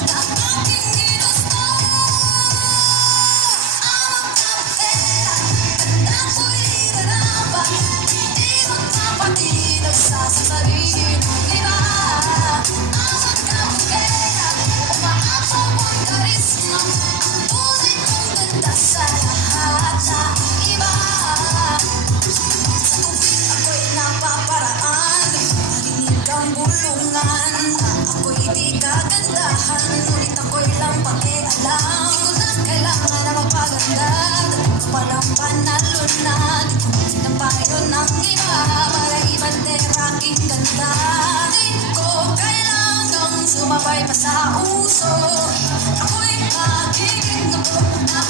na aking ginusto. Ang kapera, ganda ko'y hirarapa, di magkapatid nagsasasabihin ng iba. Ang magkapera, umaako mo'y karisma, ang tunay kong ganda sa lahat ng iba. Sa tubig ako'y napaparaan, marinig ang bulungan. Ako'y di kagandahan, ngunit ako'y lang pakialam. Di ko na kailangan na magpaganda, dahil palang panalo na. Di ko ng payo ng iba, para ibander aking ganda. Di ko kailangang sumabay pa sa uso, ako'y magiging na